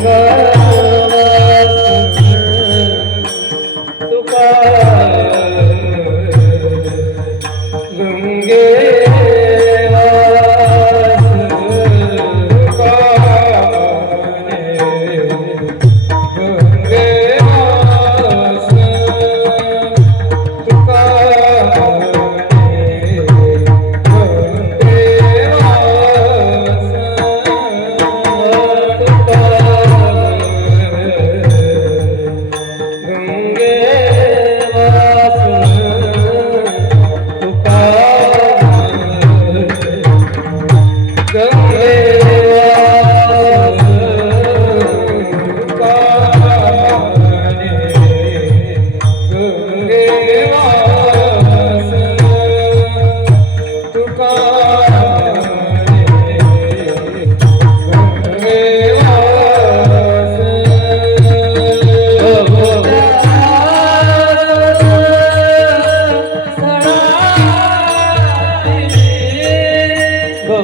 Yeah.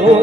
हो